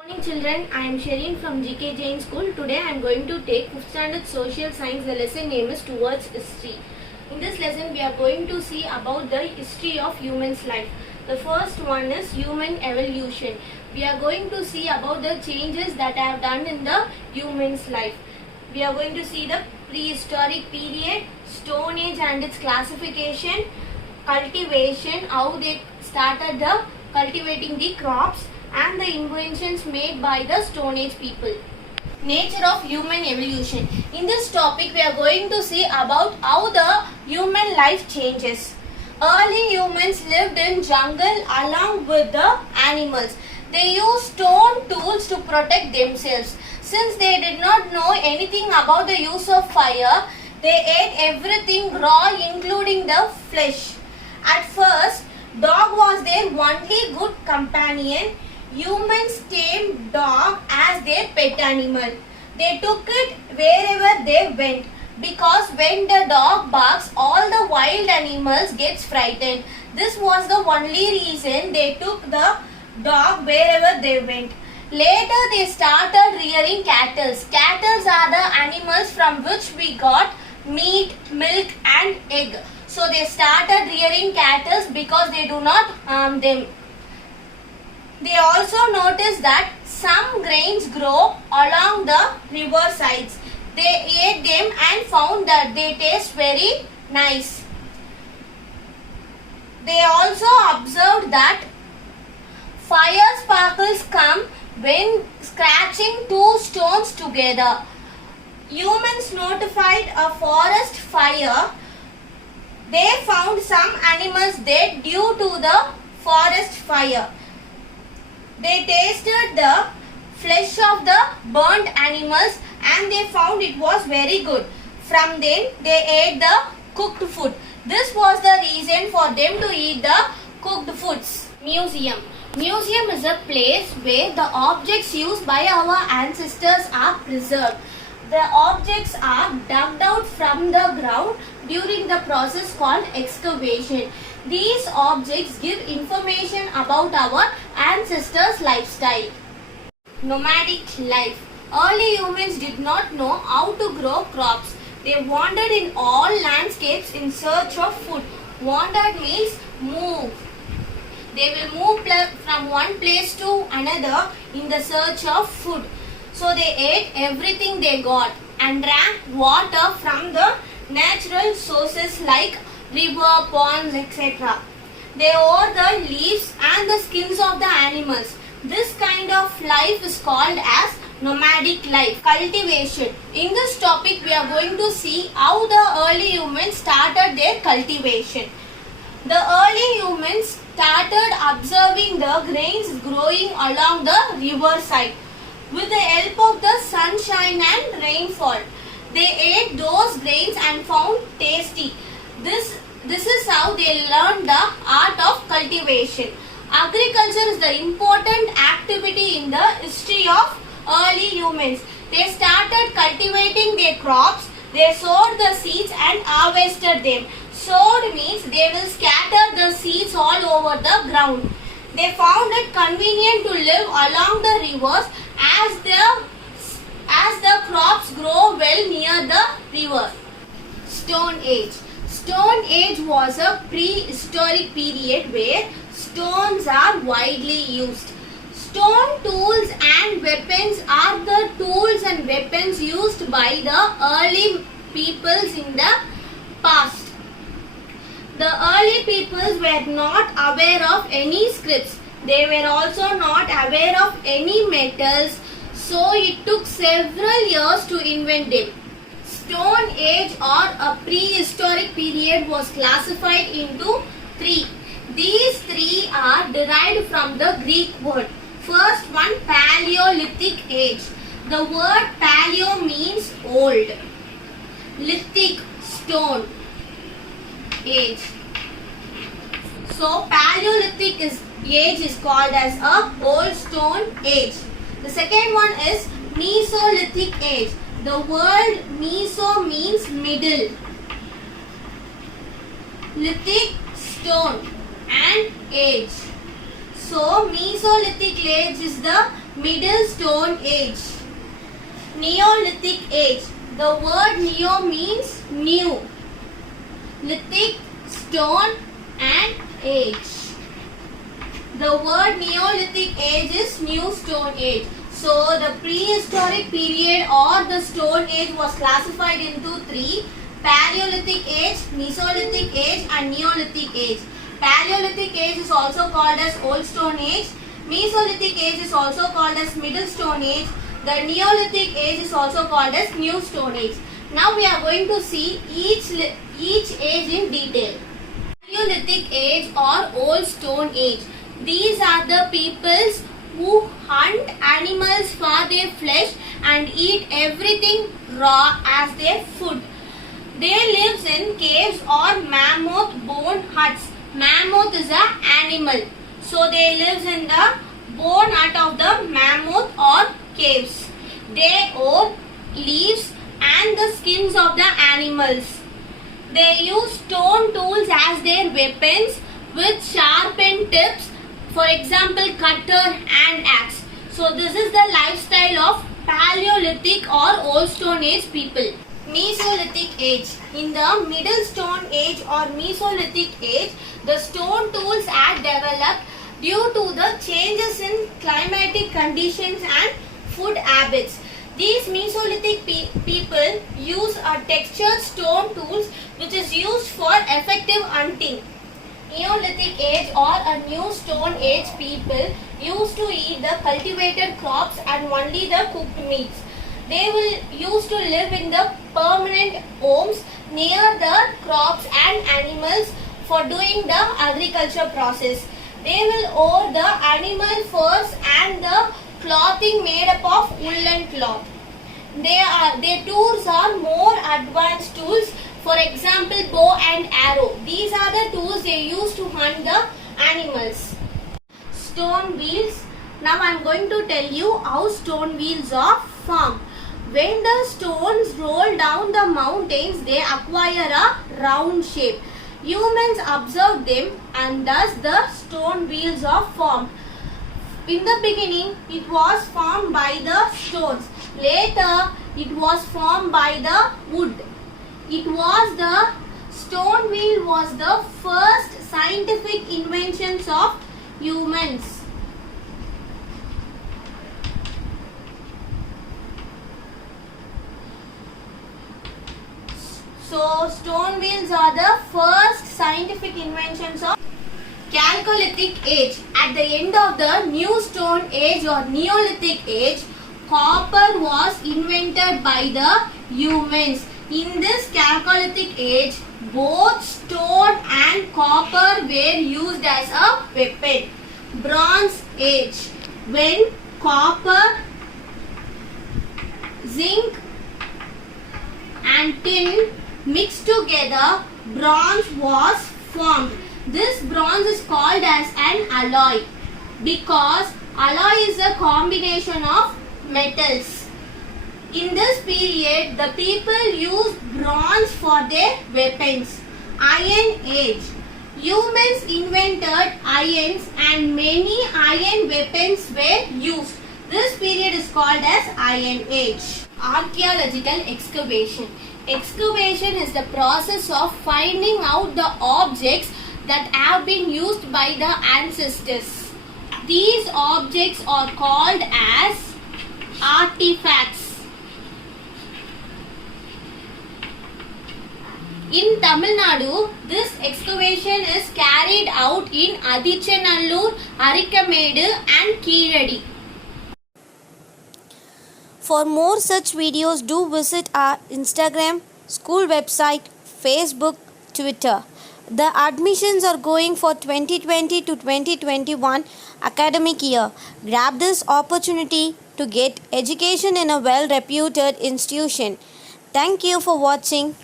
Morning children, I am Shereen from GK Jain School. Today I am going to take 5th standard social science. The lesson name is Towards History. In this lesson we are going to see about the history of human's life. The first one is human evolution. We are going to see about the changes that have done in the human's life. We are going to see the prehistoric period, Stone Age and its classification, cultivation, how they started the cultivating the crops, and the inventions made by the Stone Age people. Nature of human evolution. In this topic we are going to see about how the human life changes. Early humans lived in jungle along with the animals. They used stone tools to protect themselves. Since they did not know anything about the use of fire, they ate everything raw including the flesh. At first, dog was their only good companion. Humans tamed dog as their pet animal. They took it wherever they went because when the dog barks, all the wild animals gets frightened. This was the only reason they took the dog wherever they went. Later they started rearing cattle. Cattle are the animals from which we got meat, milk and egg. So they started rearing cattle because they do not harm them. They also noticed that some grains grow along the river sides. They ate them and found that they taste very nice. They also observed that fire sparkles come when scratching two stones together. Humans notified a forest fire. They found some animals dead due to the forest fire. They tasted the flesh of the burnt animals and they found it was very good. From then they ate the cooked food. This was the reason for them to eat the cooked foods. Museum. Museum is a place where the objects used by our ancestors are preserved. The objects are dug out from the ground during the process called excavation. These objects give information about our ancestors' lifestyle. Nomadic life. Early humans did not know how to grow crops. They wandered in all landscapes in search of food. Wandered means move. They will move from one place to another in the search of food. So they ate everything they got and drank water from the natural sources like river, ponds, etc. They wore the leaves and the skins of the animals. This kind of life is called as nomadic life. Cultivation. In this topic we are going to see how the early humans started their cultivation. The early humans started observing the grains growing along the river side. With the help of the sunshine and rainfall, they ate those grains and found tasty. This is how they learned the art of cultivation. Agriculture is the important activity in the history of early humans. They started cultivating their crops. They sowed the seeds and harvested them. Sowed means they will scatter the seeds all over the ground. They found it convenient to live along the rivers as the crops grow well near the river. Stone Age. Stone Age was a prehistoric period where stones are widely used. Stone tools and weapons are the tools and weapons used by the early peoples in the past. The early peoples were not aware of any scripts. They were also not aware of any metals, so it took several years to invent them. Stone Age or a prehistoric period was classified into three. These three are derived from the Greek word. First one, Paleolithic Age. The word paleo means old. Lithic, stone. Age. So Paleolithic age is called as a old stone age. The second one is Mesolithic age. The word meso means middle. Lithic, stone and age. So Mesolithic age is the Middle Stone Age. Neolithic Age. The word neo means new. Lithic, stone and age. The word Neolithic Age is New Stone Age. So the prehistoric period or the Stone Age was classified into three: Paleolithic Age, Mesolithic Age and Neolithic Age. Paleolithic Age is also called as Old Stone Age. Mesolithic Age is also called as Middle Stone Age. The Neolithic Age is also called as New Stone Age. Now we are going to see each age in detail. Paleolithic Age or Old Stone Age. These are the peoples who hunt animals for their flesh and eat everything raw as their food. They live in caves or mammoth bone huts. Mammoth is an animal. So they live in the bone hut of the mammoth or caves. They ate leaves and the skins of the animals. They use stone tools as their weapons with sharpened tips. For example, cutter and axe. So this is the lifestyle of Paleolithic or Old Stone Age people. Mesolithic Age. In the Middle Stone Age or Mesolithic Age, the stone tools are developed due to the changes in climatic conditions and food habits. These Mesolithic people use a textured stone tools which is used for effective hunting. Neolithic Age or a New Stone Age people used to eat the cultivated crops and only the cooked meats. They will used to live in the permanent homes near the crops and animals for doing the agriculture process. They will own the animal furs and the clothing made up of woolen cloth. Their tools are more advanced tools. For example, bow and arrow. These are the tools they use to hunt the animals. Stone wheels. Now I am going to tell you how stone wheels are formed. When the stones roll down the mountains, they acquire a round shape. Humans observe them and thus the stone wheels are formed. In the beginning, it was formed by the stones. Later, it was formed by the wood. The stone wheel was the first scientific inventions of humans. So stone wheels are the first scientific inventions of Chalcolithic Age. At the end of the New Stone Age or Neolithic Age, copper was invented by the humans. In this Chalcolithic Age, both stone and copper were used as a weapon. Bronze Age. When copper, zinc and tin mixed together, bronze was formed. This bronze is called as an alloy because alloy is a combination of metals. In this period, the people used bronze for their weapons. Iron Age. Humans invented irons and many iron weapons were used. This period is called as Iron Age. Archaeological excavation. Excavation is the process of finding out the objects that have been used by the ancestors. These objects are called as artifacts. In Tamil Nadu, this excavation is carried out in Adichanallur, Arikamedu and Keeladi. For more such videos, do visit our Instagram, school website, Facebook, Twitter. The admissions are going for 2020 to 2021 academic year. Grab this opportunity to get education in a well-reputed institution. Thank you for watching.